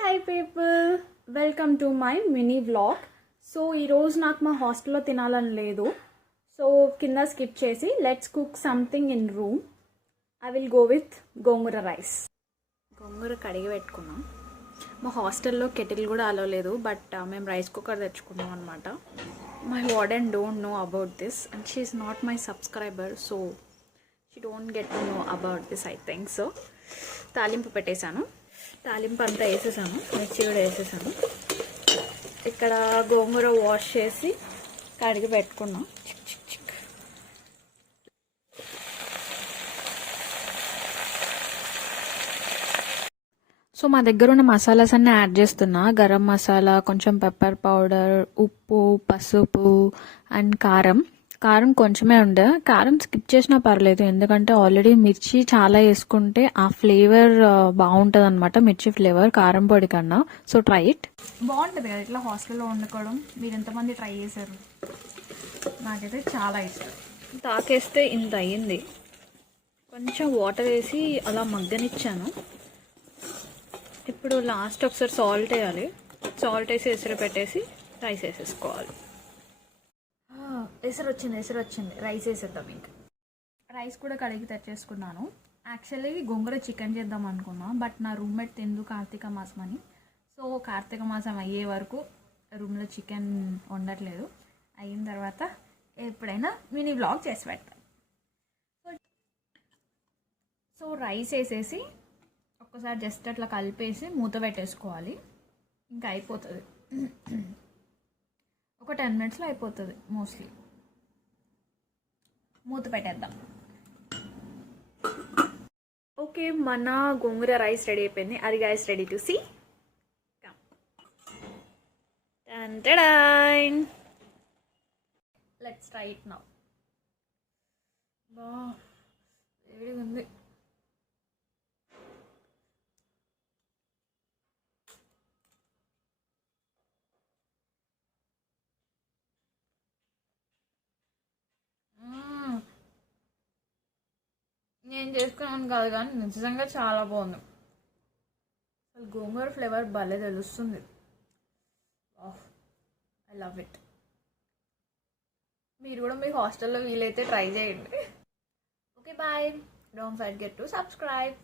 Hi people, welcome to my mini vlog. So ఈరోజు నాకు మా హాస్టల్లో తినాలని లేదు. సో కింద స్కిప్ చేసి let's cook something in room. I will go with gongura rice. గోంగూర కడిగి పెట్టుకున్నాం. మా హాస్టల్లో కెటిల్ కూడా అలో లేదు, బట్ మేము రైస్ కుక్కర్ తెచ్చుకున్నాం అనమాట. My warden don't know about this and she is not my subscriber, so she don't get to know about this I think. So తాలింపు పెట్టేశాను. తాలింపు అంతా వేసేసాను, మిర్చి కూడా వేసేసాను. ఇక్కడ గోంగూర వాష్ చేసి కడిగి పెట్టుకున్నాం. సో మా దగ్గర ఉన్న మసాలాస్ అన్నీ యాడ్ చేస్తున్నా. గరం మసాలా, కొంచెం పెప్పర్ పౌడర్, ఉప్పు, పసుపు అండ్ కారం కొంచెమే ఉండే. కారం స్కిప్ చేసినా పర్లేదు, ఎందుకంటే ఆల్రెడీ మిర్చి చాలా వేసుకుంటే ఆ ఫ్లేవర్ బాగుంటుంది అనమాట, మిర్చి ఫ్లేవర్ కారం పొడి కన్నా. సో ట్రై ఇట్, బాగుంటుంది కదా ఇట్లా హాస్టల్లో వండుకోవడం. మీరు ఎంతమంది ట్రై చేశారు? నాకైతే చాలా ఇష్టం. తాకేస్తే ఇంత అయ్యింది. కొంచెం వాటర్ వేసి అలా మగ్గనిచ్చాను. ఇప్పుడు లాస్ట్ ఒకసారి సాల్ట్ వేయాలి. సాల్ట్ వేసి ఎసరు పెట్టేసి రైస్ వేసేసుకోవాలి. ఎసరు వచ్చింది. రైస్ వేసేద్దాం. ఇంకా రైస్ కూడా కడిగి తెచ్చేసుకున్నాను. యాక్చువల్లీ గోంగూర చికెన్ చేద్దాం అనుకున్నా, బట్ నా రూమ్మేట్ తిందు కార్తీక మాసం అని. సో కార్తీక మాసం అయ్యే వరకు రూమ్లో చికెన్ వండట్లేదు. అయిన తర్వాత ఎప్పుడైనా మినీ వ్లాగ్ చేసి పెడతాను. సో రైస్ వేసేసి ఒక్కసారి జస్ట్ అట్లా కలిపేసి మూత పెట్టేసుకోవాలి. ఇంకా అయిపోతుంది. ఒక 10 minutesలో అయిపోతుంది మోస్ట్లీ. మూత పెట్టేద్దాం. ఓకే, మన గోంగూర రైస్ రెడీ అయిపోయింది. అది guys ready to see. Let's try it now. బా వేడిగా ఉంది. నేను చేసుకున్నాను కాదు, కానీ నిజంగా చాలా బాగుంది. అసలు గోంగూర ఫ్లేవర్ భలే తెలుస్తుంది. I love it. మీరు కూడా మీ హాస్టల్లో వీలైతే ట్రై చేయండి. Okay bye, don't forget to subscribe.